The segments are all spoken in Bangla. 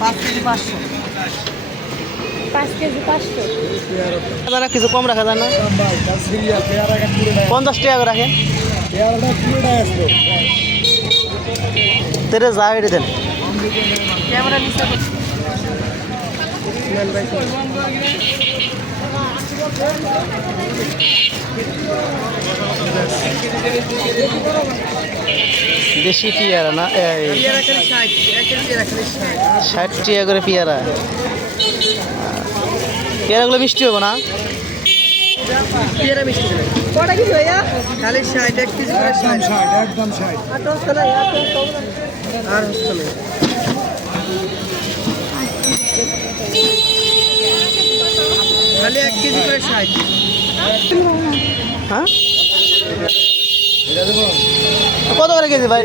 পাঁচ কেজি পাঁচশো। পাঁচ কেজি পাঁচশো। দাদা কিছু কম রাখা যায় না। পঞ্চাশ টাকা করে রাখেন তেরে যা এটা দেন। ক্যামেরা নিচে দেশি পেয়ারা না? এই পেয়ারা খালি ষাট টাকা করে পেয়ারা। পেয়ারাগুলো মিষ্টি হবে না? খালি এক কেজি করে ষাট। হ্যাঁ? কত করে কেজি ভাই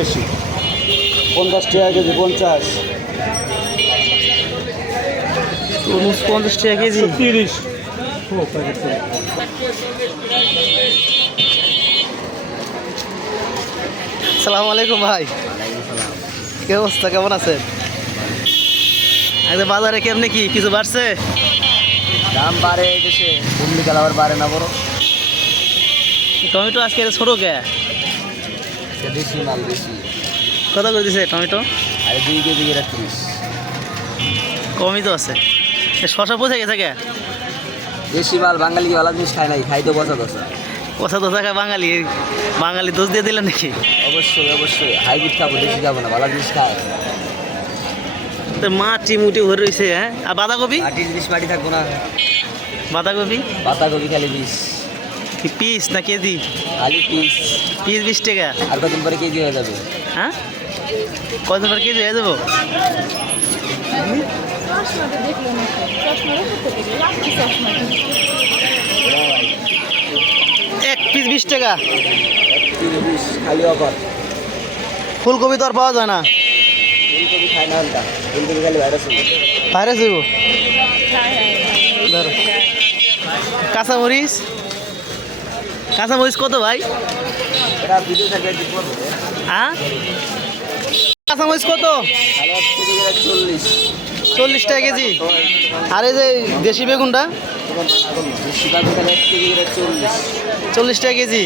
বেশি। পঞ্চাশ টাকা কেজি পঞ্চাশ। তরমুজ পঞ্চাশ টাকা কেজি। তিরিশ। সালাম আলাইকুম ভাই। কি অবস্থা? কেমন আছেন? একদম বাজারে কেমনে কি? কিছু বাড়ছে? দাম বাড়ে দেশে। কুমড়ি গেল আবার বাড়ে না বড়। টমেটো আজকে ছোট কে? দেশি মাল কত করে দিছে টমেটো? আর দুই কেজি করে ত্রিশ। কমই তো আছে। শশা পচে গেছে কে? দেশি মাল বাঙালি ভালো জিনিস খায় নাই? খাই তো বসা দশা পচা তো থাকা বাঙালি। বাঙালি দোষ দিয়ে দিলেন নাকি? অবশ্যই অবশ্যই। হাইব্রিড খাব দেশি খাব না ভালো জিনিস খায়। তো মাটি মুটি ভরে রয়েছে হ্যাঁ? আর বাঁধাকপি? মাটি জিনিস মাটি থাকব না। বাঁধাকপি? বাঁধাকপি খালি বিষ। কি পিস না কেজি? খালি পিস পিস বিশ টাকা। আর কদিন পরে কেজি হয়ে যাবে? হ্যাঁ? কদিন পর কেজি হয়ে যাব? এক পিস বিশ টাকা। ফুলকপি তো আর পাওয়া যায় না। ফুলকপি খায় না ফুলকপি খালি ভাইরাস যাব ধরো। কাঁচামরিচ? কাঁচামরিচ কত ভাই। হ্যাঁ? কাঁচামরিচ কত? চল্লিশ টাকা কেজি। আর এই যে দেশি বেগুনটা? চল্লিশ টাকা কেজি।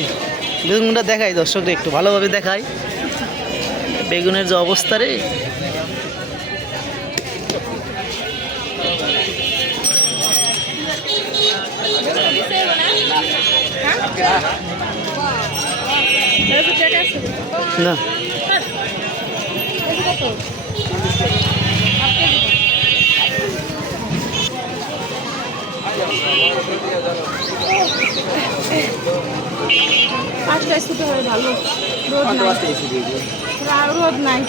বেগুনটা দেখাই দর্শকদের একটু ভালোভাবে দেখাই। বেগুনের যে অবস্থা রে। না পাঁচটায় ছুটি হয় ভালো। রোদ নাই। রোদ নাই।